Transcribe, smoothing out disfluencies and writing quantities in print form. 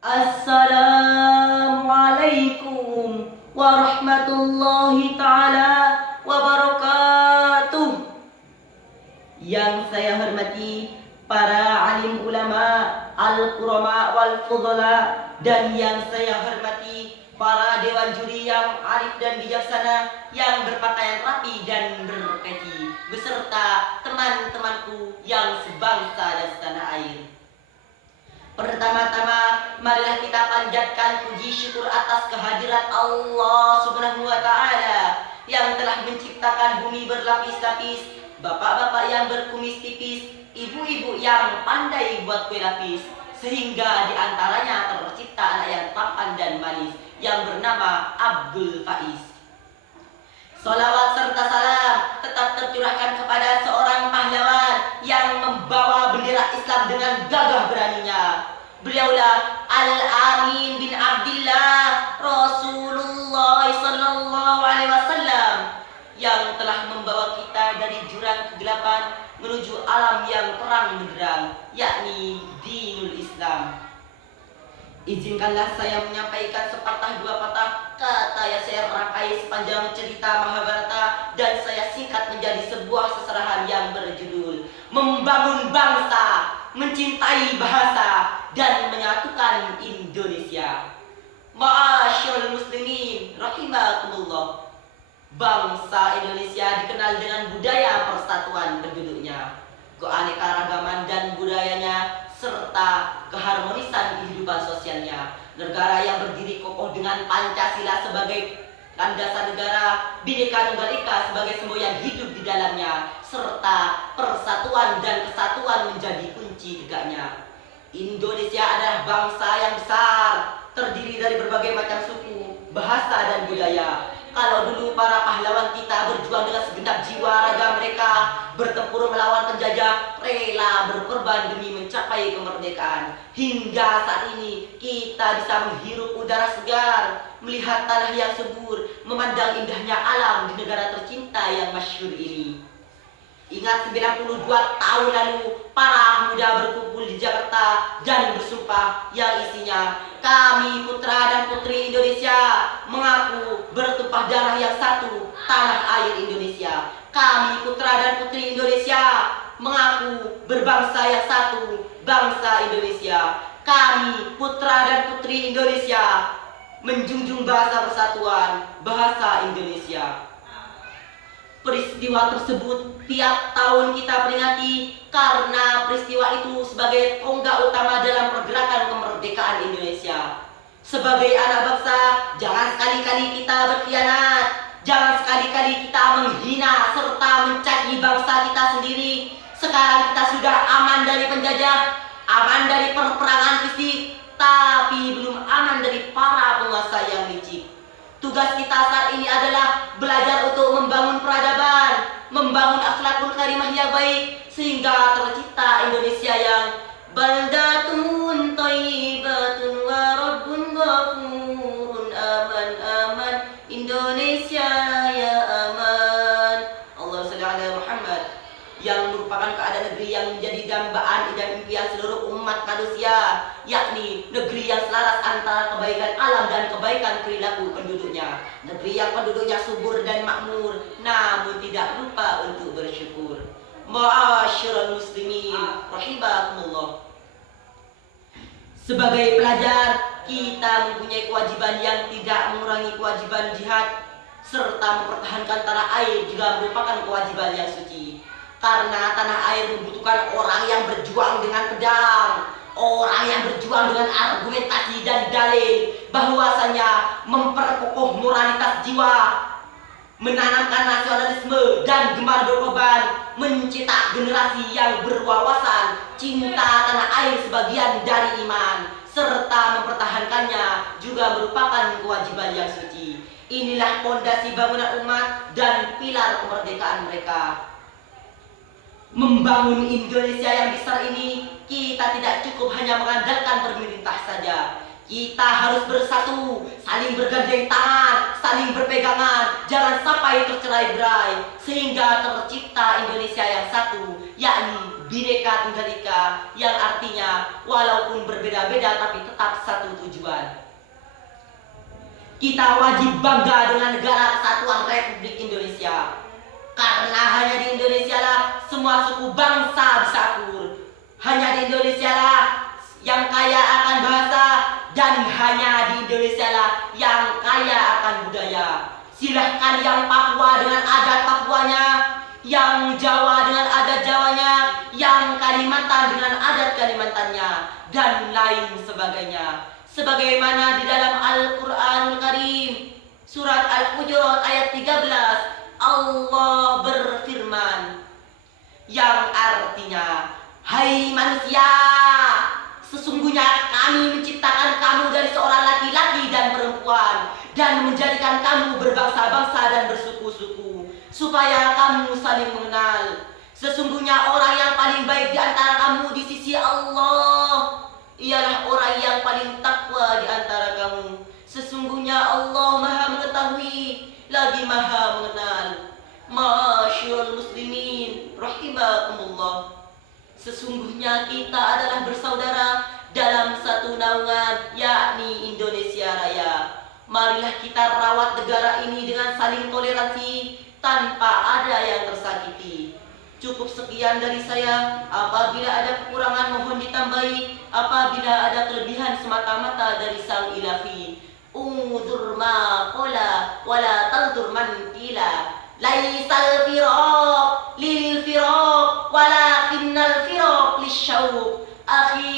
Assalamualaikum warahmatullahi ta'ala wabarakatuh. Yang saya hormati para alim ulama, al-qurama wal fudhala, dan yang saya hormati para dewan juri yang arif dan bijaksana, yang berpakaian rapi dan berpeci, beserta teman-temanku yang sebangsa dan setanah air. Pertama-tama, marilah kita panjatkan puji syukur atas kehadirat Allah Subhanahu wa Ta'ala yang telah menciptakan bumi berlapis-lapis, bapak-bapak yang berkumis tipis, ibu-ibu yang pandai buat kue lapis, sehingga diantaranya tercipta anak yang tampan dan manis yang bernama Abdul Faiz. Salawat serta salam tetap tercurahkan kepada seorang pahlawan yang membawa bendera Islam dengan gagah beraninya. Beliaulah Al-Amin bin Abdillah Rasulullah sallallahu alaihi wasallam yang telah membawa kita dari jurang kegelapan menuju alam yang terang benderang, yakni dinul Islam. Izinkanlah saya menyampaikan sepatah dua patah kata yang saya rangkai sepanjang cerita Mahabharata, dan saya singkat menjadi sebuah seserahan yang berjudul Membangun Bangsa, Mencintai Bahasa, dan Menyatukan Indonesia. Ma'asyiral muslimin rahimakumullah. Bangsa Indonesia dikenal dengan budaya persatuan penduduknya, keanekaragaman dan budayanya, serta keharmonisan kehidupan sosialnya. Negara yang berdiri kokoh dengan Pancasila sebagai landasan negara, Bhinneka Tunggal Ika sebagai semboyan hidup di dalamnya, serta persatuan dan kesatuan menjadi kunci tegaknya. Indonesia adalah bangsa yang besar, terdiri dari berbagai macam suku, bahasa, dan budaya. Kalau dulu para pahlawan kita berjuang dengan segenap jiwa raga mereka, bertempur melawan penjajah, rela berkorban demi mencapai kemerdekaan. Hingga saat ini kita bisa menghirup udara segar, melihat tanah yang subur, memandang indahnya alam di negara tercinta yang masyhur ini. Ingat 92 tahun lalu para pemuda berkumpul di Jakarta dan bersumpah yang isinya, kami putra dan putri Indonesia mengaku bertumpah darah yang satu, tanah air Indonesia. Kami putra dan putri Indonesia mengaku berbangsa yang satu, bangsa Indonesia. Kami putra dan putri Indonesia menjunjung bahasa persatuan, bahasa Indonesia. Peristiwa tersebut tiap tahun kita peringati karena peristiwa itu sebagai tonggak utama dalam pergerakan kemerdekaan Indonesia. Sebagai anak bangsa, jangan sekali-kali kita berkhianat, jangan sekali-kali kita menghina serta mencaci bangsa kita sendiri. Sekarang kita sudah aman dari penjajah, aman dari perperangan fisik, tapi belum aman dari para penguasa yang licik. Tugas kita saat ini adalah belajar untuk membangun peradaban, membangun akhlakul karimah yang baik, sehingga tercipta Indonesia yang baldatun thayyibatun wa rabbun ghafurun, aman aman Indonesia ya aman. Allahumma shalli ala Muhammad. Yang merupakan keadaan negeri yang menjadi dambaan dan impian seluruh umat manusia, yakni negeri yang selaras antara kebaikan alam dan kebaikan perilaku penduduknya, negeri yang penduduknya subur dan makmur, namun tidak lupa untuk bersyukur. Ma'asyiral muslimin rahimakumullah. Sebagai pelajar, kita mempunyai kewajiban yang tidak mengurangi kewajiban jihad, serta mempertahankan tanah air juga merupakan kewajiban yang suci. Karena tanah air membutuhkan orang yang berjuang dengan pedang, orang yang berjuang dengan argumentasi dan dalil, bahwasanya memperkokoh moralitas jiwa, menanamkan nasionalisme dan gemar berkorban, mencetak generasi yang berwawasan, cinta tanah air sebagian dari iman, serta mempertahankannya juga merupakan kewajiban yang suci. Inilah fondasi bangunan umat dan pilar kemerdekaan mereka. Membangun Indonesia yang besar ini, kita tidak cukup hanya mengandalkan pemerintah saja. Kita harus bersatu, saling bergandeng tangan, saling berpegangan, jangan sampai tercerai-berai, sehingga tercipta Indonesia yang satu, yakni Bhinneka Tunggal Ika, yang artinya walaupun berbeda-beda tapi tetap satu Kita wajib bangga dengan negara kesatuan Republik Indonesia. Karena hanya di Indonesia lah semua suku bangsa bisa akur. Hanya di Indonesia lah yang kaya akan bahasa, dan hanya di Indonesia lah yang kaya akan budaya. Silahkan yang Papua dengan adat Papuanya, yang Jawa dengan adat Jawanya, yang Kalimantan dengan adat Kalimantannya, dan lain sebagainya. Sebagaimana di dalam Al-Quranul Karim, surat Al-Hujurat ayat 13, Allah berfirman, yang artinya, hai manusia, sesungguhnya kami menciptakan kamu dari seorang laki-laki dan perempuan, dan menjadikan kamu berbangsa-bangsa dan bersuku-suku, supaya kamu saling mengenal. Sesungguhnya orang yang paling baik di antara kamu di sisi Allah ialah orang yang paling takwa di antara kamu. Sesungguhnya Allah Maha mengetahui lagi Maha mengenal. Masyaallah muslimin rahimakumullah. Sesungguhnya kita adalah bersaudara dalam satu naungan, yakni Indonesia Raya. Marilah kita rawat negara ini dengan saling toleransi tanpa ada yang tersakiti. Cukup sekian dari saya. Apabila ada kekurangan mohon ditambahi. Apabila ada kelebihan semata-mata dari Sang Ilahi. Unzur ma qala wala tanzur man qila. Laisal firaq lil firaq walakinnal firaq lisyauq. Akhi